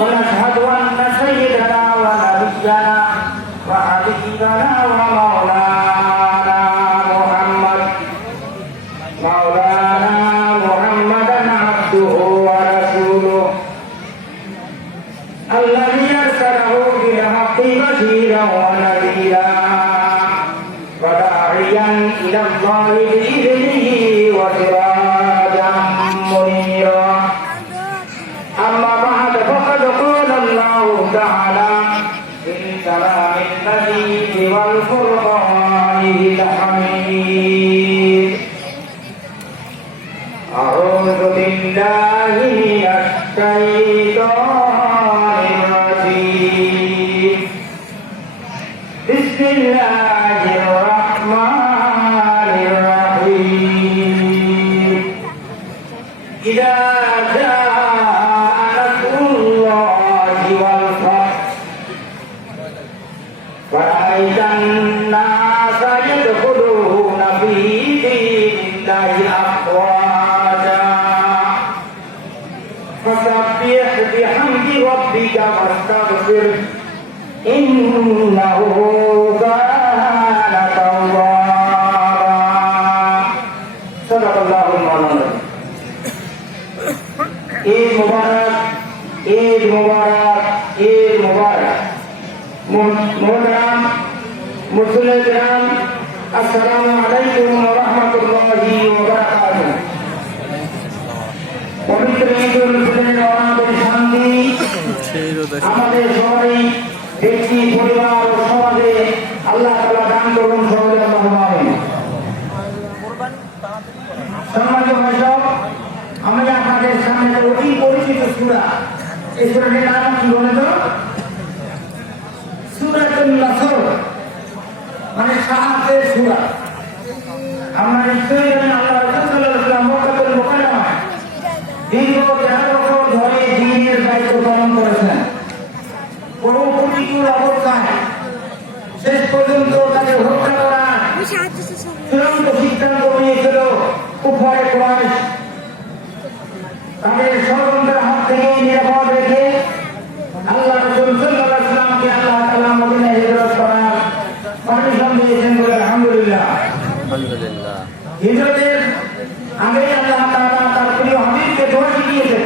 ونشهد أن سيدنا ونبينا وحبيبنا ومولانا محمدا عبده ورسوله الذي أرسله بالحق بشيرا ونذيرا وداعيا إلى الله بإذنه وسراجا منيرا أما بعد فقد قال الله تعالى في كلام المجيد والفرقان الحميد أعوذ بالله من الشيطان الرجيم بسم الله الرحمن الرحيم إذا جاء نصر الله والفتح ورأيت الناس يدخلون في دين الله أفواجا فسبح بحمد ربك واستغفره إنه كان توابا صدق الله المولى ঈদ মুবারক ঈদ মুবারক ঈদ মুবারক মোহতারাম মুসলিম আসসালামু আলাইকুম ওয়া রাহমাতুল্লাহি ওয়া বারাকাতুহু পবিত্র ঈদুল ফিতরের অনাদের শান্তি আমাদের সবাই ব্যক্তি পরিবার ও সমাজে আল্লাহ তাআলা দান করুন সকলে আল্লাহুম্মা আমিন সম্মানিত ভাইসব আমি আপনাদের সামনে অতি পরিচিত সূরা এই সূরাটির নাম কি বলে তো সূরাতুন নাসর মানে সাহায্যের সূরা আমরা নিশ্চয়ই জানি আল্লাহ রাসূল সাল্লাল্লাহু আলাইহি ওয়াসাল্লাম মক্কাতুল মুকাররমায় দীর্ঘ 13 বছর ধরে দ্বীনের দায়িত্ব পালন করেছেন বহু প্রতিকূল অবস্থায় শেষ পর্যন্ত তাকে হত্যা করা চূড়ান্ত সিদ্ধান্ত নিয়েছিল কুফারে কুরাইশ তাদের ষড়যন্ত্রের হাত থেকে নিরাপদ রেখে আল্লাহ রাসূল সাল্লাল্লাহু আলাইহি ওয়াসাল্লামকে আল্লাহ তাআলা মদিনায় হিজরত করার পারমিশন দিয়েছেন বলে আলহামদুলিল্লাহ হিজরতের আগে আল্লাহ তাআলা তার প্রিয় হাবিবকে দোয়া শিখিয়েছেন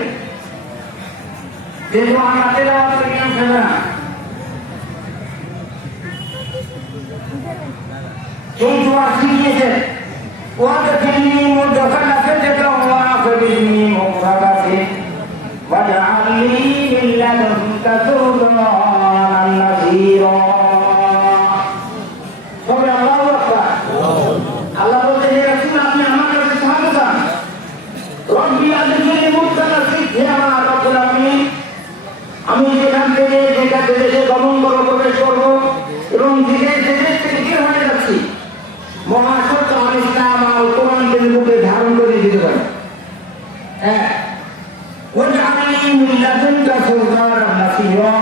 যে দোয়া আমরা তেলাওয়াত করি না এই দোয়া শিখিয়েছেন وادخلني مدخل صدق واخرجني مخرج واجعل لي من لدنك سلطانا نصيرا সবাই আল্লাহু আকবার আল্লাহ বলতে যে রাসূল আপনি আমার কাছে সাহায্য চান রব্বি আদখিলনি মুদখালা সিদ্দি আমার রব্বুল আলামিন আমি যেখান থেকে দেশে গমন করব প্রবেশ করব এবং দেশ থেকে বের হয়ে যাচ্ছি মহাসত্য ইসলাম আর কোরআন তিনি বুকে ধারণ করে দিতে পারেন হ্যাঁ ওয়াজআলনি মিন লাদুনকা সুলতানান নাসীরা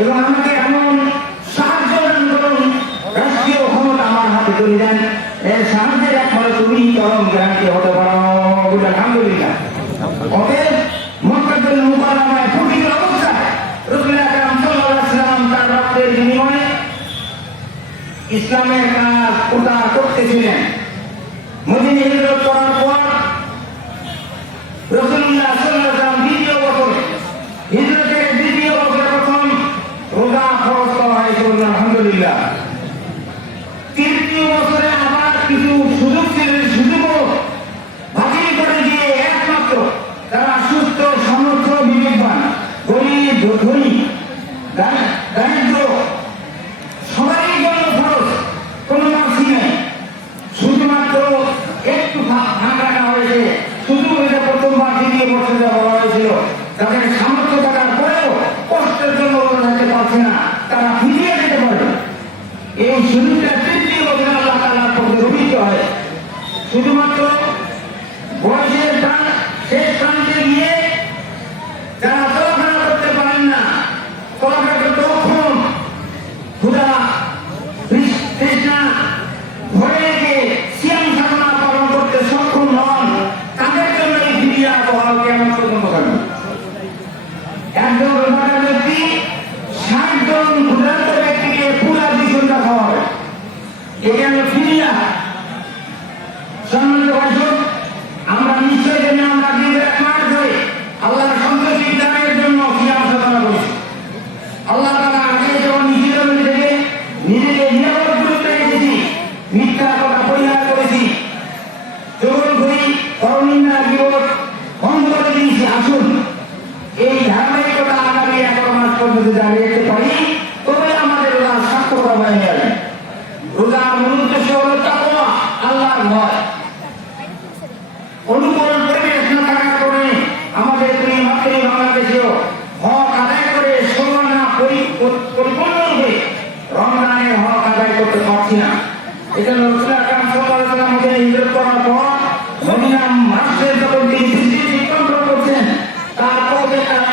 এবং আমাকে এমন সাহায্য দান করুন রাষ্ট্রীয় ক্ষমতা আমার হাতে তুলে দেন এর সাহায্যের একমাত্র তুমি চরম গ্যারান্টি হতে পারো আলহামদুলিল্লাহ অতএব মক্কাতুল মুকাররমায় প্রতিকূল অবস্থায় রাসূল আকরাম সাল্লাল্লাহু আলাইহি ওয়াসাল্লাম তার রক্তের বিনিময়ে ইসলামের কাজ প্রচার করতেছিলেন মদিনায় হিজরত করার পর রাসূলুল্লাহ সাল্লাল্লাহু আলাইহি ওয়াসাল্লাম দ্বিতীয় বছরে হিজরতের দ্বিতীয় বছরে প্রথম রোজা ফরজ করা হয়েছিল আলহামদুলিল্লাহ তৃতীয় বছরে আবার কিছু সুযোগ ছিল সুযোগও বাতিল করে দিয়ে একমাত্র তারা সুস্থ সমর্থ বিবেকবান গরিব ধনী দারিদ্র সবারই জন্য ফরজ কোনো মাসি নাই শুধুমাত্র একটু ভাঙা এটি হলো ফিরিয়া। সম্মানিত ভাইসব, আমরা নিশ্চয় জেনে আমরা দীর্ঘ 1 মাস ধরে আল্লাহর সন্তুষ্টি দানের জন্য সিয়াম সাধনা করেছি। আল্লাহ তাআলা আগে যখন নিজের থেকে নিজেকে নিরাপদ করতে রেখেছি, মিথ্যা কথা পরিহার করেছি, চোরখুরি পরনিন্দা বিপদ বন্ধ করে দিয়েছি। আসুন এই ধারাবাহিকতা আগামী 11 মাস পর্যন্ত জারি রাখতে পারি, তবে আমাদের রোজা সার্থকতা হয়ে যাবে। রোজার মূল উদ্দেশ্য হল তাকওয়া, আল্লাহর ভয়। অনুকূল পরিবেশ না থাকার কারণে আমাদের দুই মাতৃ বাংলাদেশেও হক আদায় করে সমানা পরিপূর্ণরূপে রমজানের হক আদায় করতে পারছি না। এজন্য রাসূল আকরাম সাল্লাল্লাহু আলাইহি ওয়াসাল্লাম হিজরত করার পর মদিনা মাসে যখন তিনি সৃষ্টি করছেন, তারপর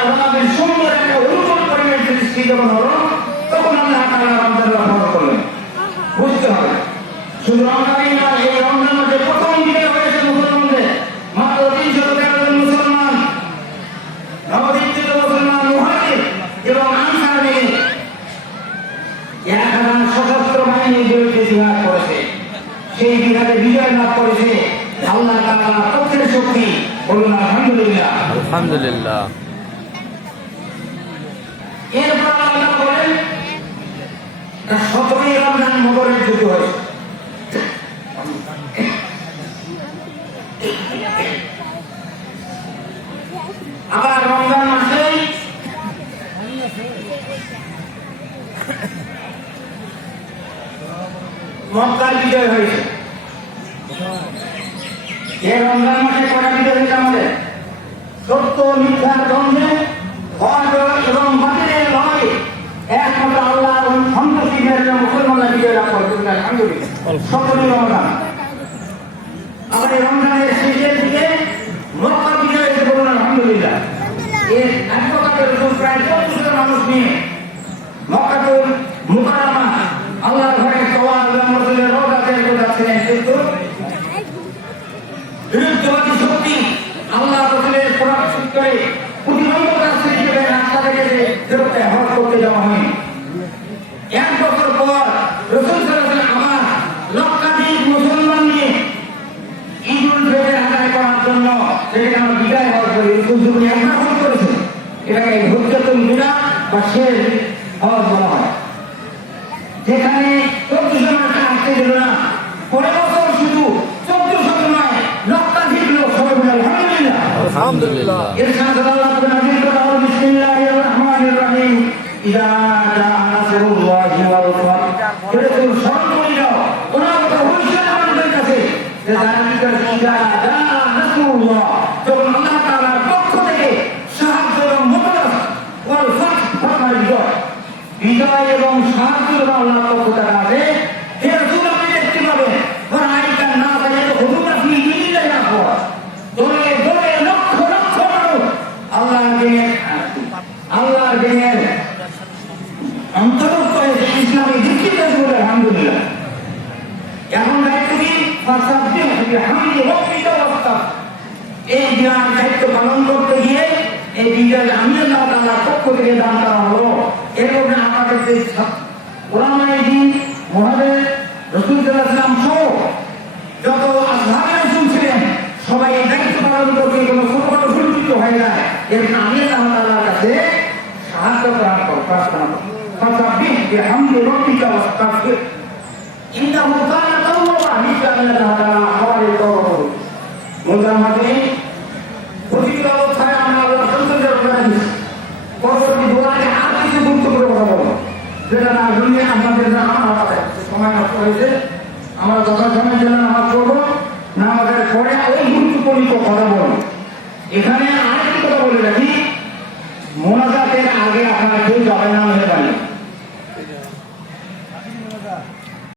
রমজানের সুন্দর একটা অনুকূল পরিবেশ সৃষ্টি যখন হলো, তখন আল্লাহ তাআলা রমজানের ফরজ করলেন। বুঝতে হবে শুধু রমজানই না, এই রমজান মাসে প্রথম দিনে হয়েছে মুসলমানদের মাত্র 313 জন মুসলমান, নবদীক্ষিত মুসলমান মুহাজির এবং আনসার নিয়ে 1000 সশস্ত্র বাহিনীর বিরুদ্ধে জিহাদ করেছে। সেই জিহাদে বিজয় লাভ করেছে আল্লাহ তাআলা পক্ষের শক্তি। বলুন আলহামদুলিল্লাহ। আলহামদুলিল্লাহ। এরপর আল্লাহ বলেন 17ই রমজান মুবারক যুদ্ধ হয়েছে। আবার রমজান মাসে মক্কার বিজয় হয়েছে। এই রমজান মাসে কয়টা বিজয় হয়েছে আমাদের? সত্য মিথ্যার দ্বন্দ্বে, হক এবং বাতিলের লড়াইয়ে একমাত্র আল্লাহর সন্তুষ্টির জন্য মুসলমানরা বিজয় লাভ করেছে। আলহামদুলিল্লাহ। 17ই রমজান। আবার এই রমজানের শেষের দিকে মক্কা বিজয় হয়েছে। বলুন আলহামদুলিল্লাহ। এর অ্যাডভোকেটের উপর প্রায় 25 মানুষ নিয়ে মক্কাতুল মুকাররমা আল্লাহর ঘরে তওয়াফ এবং রাসূলের রওজা তৈরি করতেছিলেন, কিন্তু বিরুদ্ধবাদী শক্তি আল্লাহ রাসূলের পরামর্শ করে প্রতিবন্ধকতা সৃষ্টি করে রাস্তা থেকে ফেরত হজ করতে যাওয়া হয়নি। 1 বছর পর রাসূল সাল্লাল্লাহু আলাইহি ওয়াসাল্লাম আমার লক্ষাধিক মুসলমান নিয়ে ঈদুল ফিতর আদায় করার জন্য সেখানে আমরা বিদায় হজ করি। রাসূল যখন একবার হজ করেছেন, এটাকে হুজ্জাতুল বিদা বা শেষ হজ বলা হয়, যেখানে 1400 মানুষ আসতে দিল না। পরের বছর শুধু 1400 নয়, লক্ষাধিক লোক সবাই বলে আলহামদুলিল্লাহ। আলহামদুলিল্লাহ। এর সাথে আল্লাহ নাযিল করা হলো বিসমিল্লাহির রহমানির রহিম, ইযা জাআ নাসরুল্লাহি ওয়াল ফাতহ। এরকম স্মরণ করে দাও ওনার কথা হুঁশিয়ার আমাদের কাছে যে জালিকাল ইযা জাআ নাসরুল্লাহ, যখন আল্লাহ তাআলার পক্ষ থেকে সাহায্য এবং মদদ ওয়াল ফাতহ ফরমায় বিজয় এবং সাহায্য আল্লাহর পক্ষ থেকে আসে। হে রাসূল, আপনি দেখতে পাবেন ওয়ারাইকান নাস ইয়াদখুলুনা ফি দীনিল্লাহি আফওয়াজ, দলে দলে লক্ষ লক্ষ মানুষ আল্লাহর দিনের অন্তর্ভুক্ত হয়েছে, ইসলামে দীক্ষিত হয়েছে। বলে আলহামদুলিল্লাহ। এখন দায়িত্ব কি? ফাসাব্বিহ বিহামদি রাব্বিকা ওয়াস্তাগফির। এই বিরাট দায়িত্ব পালন করতে গিয়ে এই বিজয় আমি আল্লাহ তাআলার পক্ষ থেকে দান করা হলো। এরকম আমাদের যে ওলামায়ে দ্বীন মুহাদ্দিস রাসূল সাল্লাল্লাহু আলাইহি ওয়াসাল্লাম সহ যত আসহাবে রাসূল ছিলেন, সবাই এই দায়িত্ব পালন করতে কোনো ছোটখাটো ভুলত্রুটি হয়ে যায়, এর আমি আল্লাহ তাআলার কাছে সাহায্য প্রার্থনা করি। ফাসাব্বিহ বিহামদি রাব্বিকা ওয়াস্তাগফির ইন্নাহু কানা তাওয়াবা। নিশ্চয় আল্লাহ তাআলা আমাদের তওবা করেন। মুসলমানদের প্রতিটি অবস্থায় আমরা আল্লাহর সন্তুষ্টির কথা দিচ্ছি। পরবর্তী দোয়ায় আর কিছু গুরুত্বপূর্ণ কথা বলবো, যেটা না শুনলে আপনাদের সময় নষ্ট হয়েছে। আমরা যথাসময়ের জন্য নামাজ পড়বো, নামাজের পরে ওই গুরুত্বপূর্ণ কথা বলবো। এখানে